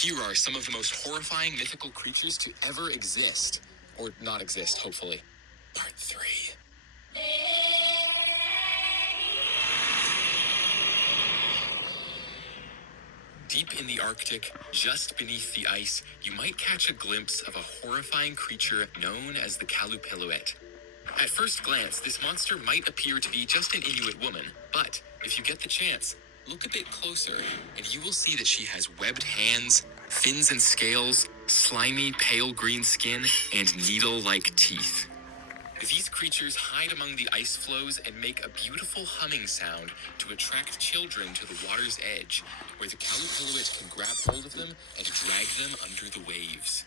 Here are some of the most horrifying mythical creatures to ever exist. Or not exist, hopefully. Part 3. Deep in the Arctic, just beneath the ice, you might catch a glimpse of a horrifying creature known as the Kalupilluit. At first glance, this monster might appear to be just an Inuit woman, but if you get the chance, look a bit closer, and you will see that she has webbed hands, fins and scales, slimy pale green skin, and needle-like teeth. These creatures hide among the ice floes and make a beautiful humming sound to attract children to the water's edge, where the Kalupilluit can grab hold of them and drag them under the waves.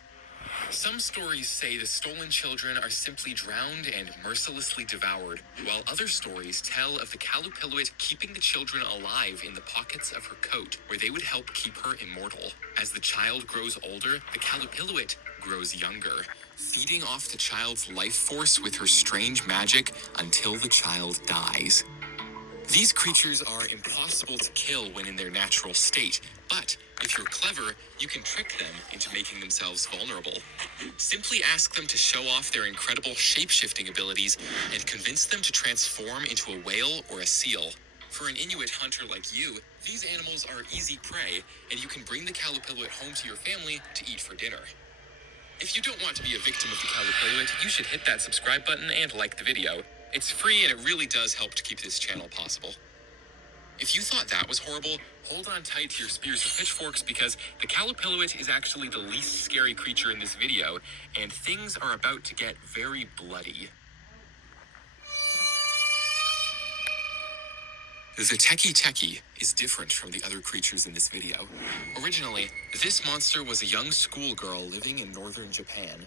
Some stories say the stolen children are simply drowned and mercilessly devoured, while other stories tell of the Kalupilluit keeping the children alive in the pockets of her coat, where they would help keep her immortal. As the child grows older, the Kalupilluit grows younger, feeding off the child's life force with her strange magic until the child dies. These creatures are impossible to kill when in their natural state, but if you're clever, you can trick them into making themselves vulnerable. Simply ask them to show off their incredible shape-shifting abilities and convince them to transform into a whale or a seal. For an Inuit hunter like you, these animals are easy prey, and you can bring the Kalupilluit home to your family to eat for dinner. If you don't want to be a victim of the Kalupilluit, you should hit that subscribe button and like the video. It's free and it really does help to keep this channel possible. If you thought that was horrible, hold on tight to your spears and pitchforks because the Kalupilluit is actually the least scary creature in this video, and things are about to get very bloody. The Teki Teki is different from the other creatures in this video. Originally, this monster was a young schoolgirl living in northern Japan.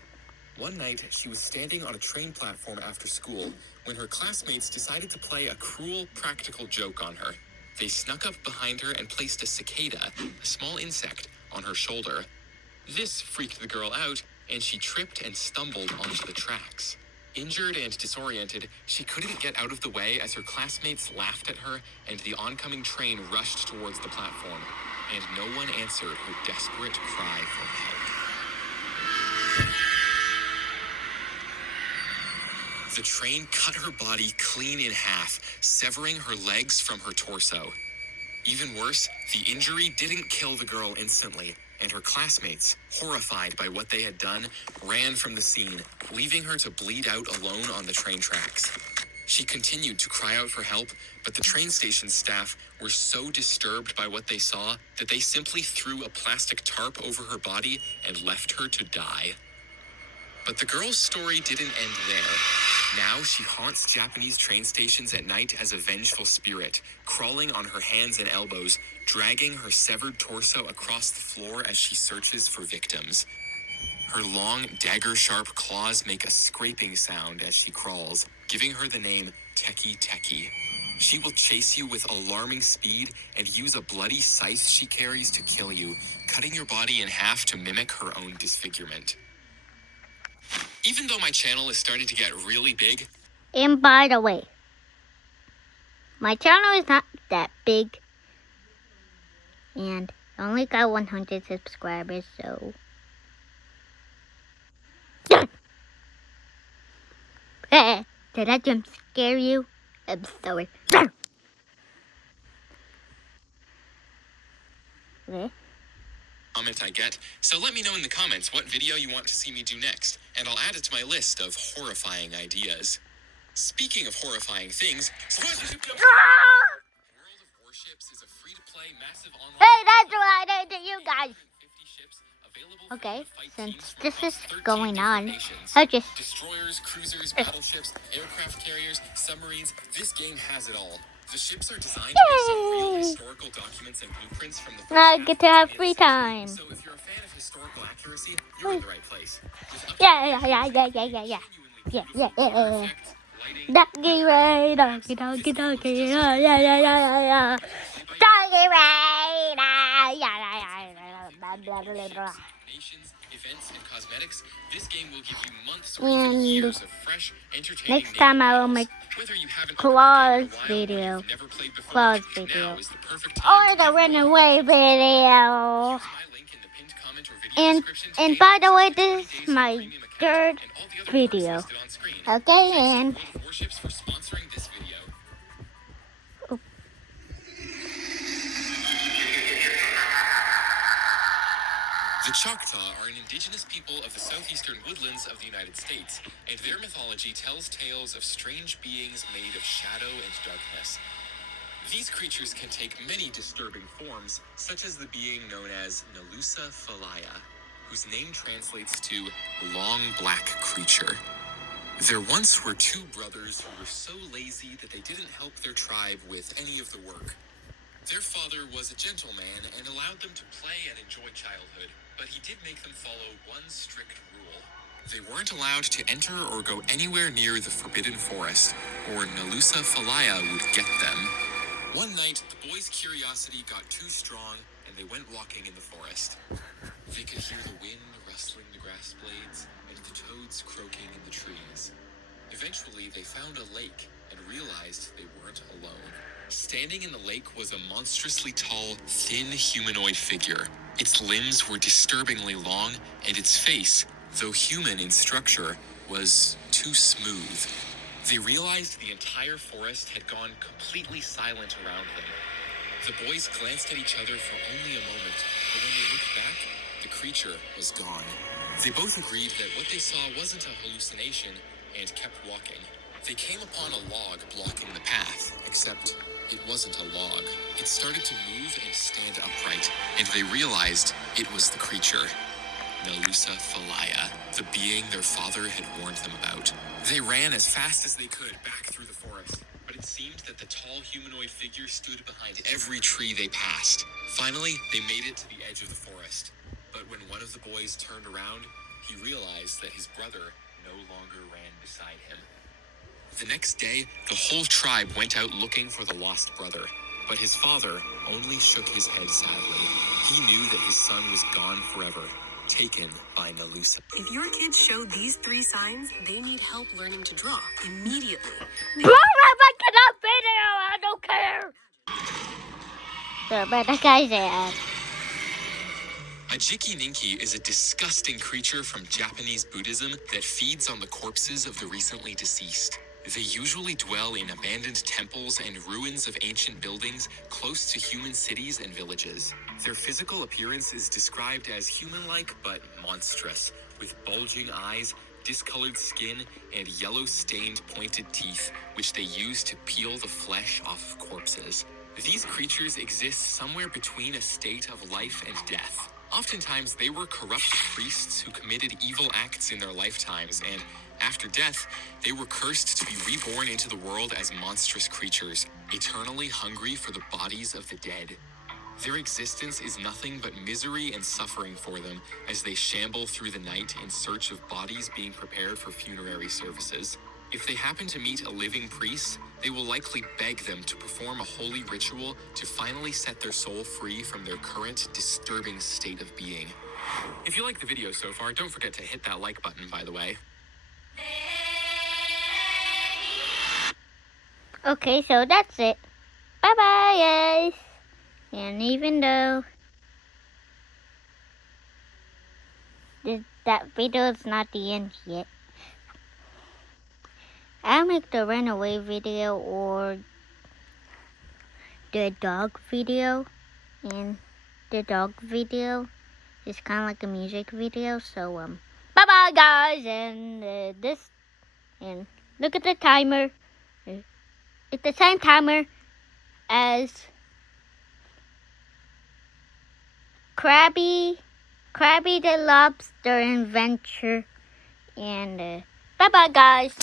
One night, she was standing on a train platform after school when her classmates decided to play a cruel practical joke on her. They snuck up behind her and placed a cicada, a small insect, on her shoulder. This freaked the girl out, and she tripped and stumbled onto the tracks. Injured and disoriented, she couldn't get out of the way as her classmates laughed at her and the oncoming train rushed towards the platform, and no one answered her desperate cry for help. The train cut her body clean in half, severing her legs from her torso. Even worse, the injury didn't kill the girl instantly, and her classmates, horrified by what they had done, ran from the scene, leaving her to bleed out alone on the train tracks. She continued to cry out for help, but the train station staff were so disturbed by what they saw that they simply threw a plastic tarp over her body and left her to die. But the girl's story didn't end there. Now she haunts Japanese train stations at night as a vengeful spirit, crawling on her hands and elbows, dragging her severed torso across the floor as she searches for victims. Her long, dagger-sharp claws make a scraping sound as she crawls, giving her the name Teki Teki. She will chase you with alarming speed and use a bloody scythe she carries to kill you, cutting your body in half to mimic her own disfigurement. Even though my channel is starting to get really big... And by the way, my channel is not that big. And I only got 100 subscribers, so... Did that jump scare you? I'm sorry. Comment I get, so let me know in the comments what video you want to see me do next, and I'll add it to my list of horrifying ideas. Speaking of horrifying things, World of Warships is a free-to-play massive online... Hey, that's what I did to you guys. Ships available for Okay, you to fight since teams from this across is 13 going different on, nations. I'll just... Destroyers, cruisers, battleships, aircraft carriers, submarines, this game has it all. The ships are designed based on real historical documents and blueprints from the first Now I get to have free time. So if you're a fan of historical accuracy, you're in the right place. Yeah. Doggy Ray, doggy. Doggy Ray, Nations, events, and cosmetics, this game will give you months or even years of fresh, entertaining next time I will make Claus video. Claus video. Or the runaway video. Use my link in the pinned And description to and gain by the access way, to this 20 is days of my premium account third and all the other perks video. listed on screen. Okay, Thanks to and World of Warships for sponsoring this video. The Choctaw are an indigenous people of the southeastern woodlands of the United States, and their mythology tells tales of strange beings made of shadow and darkness. These creatures can take many disturbing forms, such as the being known as Nalusa Falaya, whose name translates to long black creature. There once were two brothers who were so lazy that they didn't help their tribe with any of the work. Their father was a gentleman and allowed them to play and enjoy childhood, but he did make them follow one strict rule. They weren't allowed to enter or go anywhere near the Forbidden Forest, or Nalusa Falaya would get them. One night, the boys' curiosity got too strong, and they went walking in the forest. They could hear the wind rustling the grass blades and the toads croaking in the trees. Eventually, they found a lake and realized they weren't alone. Standing in the lake was a monstrously tall, thin humanoid figure. Its limbs were disturbingly long, and its face, though human in structure, was too smooth. They realized the entire forest had gone completely silent around them. The boys glanced at each other for only a moment, but when they looked back, the creature was gone. They both agreed that what they saw wasn't a hallucination and kept walking. They came upon a log blocking the path, except it wasn't a log. It started to move and stand upright, and they realized it was the creature, Nalusa Falaya, the being their father had warned them about. They ran as fast as they could back through the forest, but it seemed that the tall humanoid figure stood behind every tree they passed. Finally, they made it to the edge of the forest, but when one of the boys turned around, he realized that his brother no longer ran beside him. The next day, the whole tribe went out looking for the lost brother, but his father only shook his head sadly. He knew that his son was gone forever, taken by Nalusa. If your kids show these 3 signs, they need help learning to draw immediately. bro, I'm making a video. I don't care. So, but that guy said, A Jiki-Ninki is a disgusting creature from Japanese Buddhism that feeds on the corpses of the recently deceased. They usually dwell in abandoned temples and ruins of ancient buildings close to human cities and villages. Their physical appearance is described as human-like but monstrous, with bulging eyes, discolored skin, and yellow-stained pointed teeth, which they use to peel the flesh off of corpses. These creatures exist somewhere between a state of life and death. Oftentimes, they were corrupt priests who committed evil acts in their lifetimes, and after death, they were cursed to be reborn into the world as monstrous creatures, eternally hungry for the bodies of the dead. Their existence is nothing but misery and suffering for them as they shamble through the night in search of bodies being prepared for funerary services. If they happen to meet a living priest, they will likely beg them to perform a holy ritual to finally set their soul free from their current disturbing state of being. If you like the video so far, don't forget to hit that like button, by the way. okay, so that's it. Bye bye, guys. And even though that video is not the end yet, I'll make the runaway video or the dog video. And the dog video is kind of like a music video. So, bye bye, guys. And and look at the timer. It's the same timer as Krabby the Lobster Adventure. And bye bye, guys.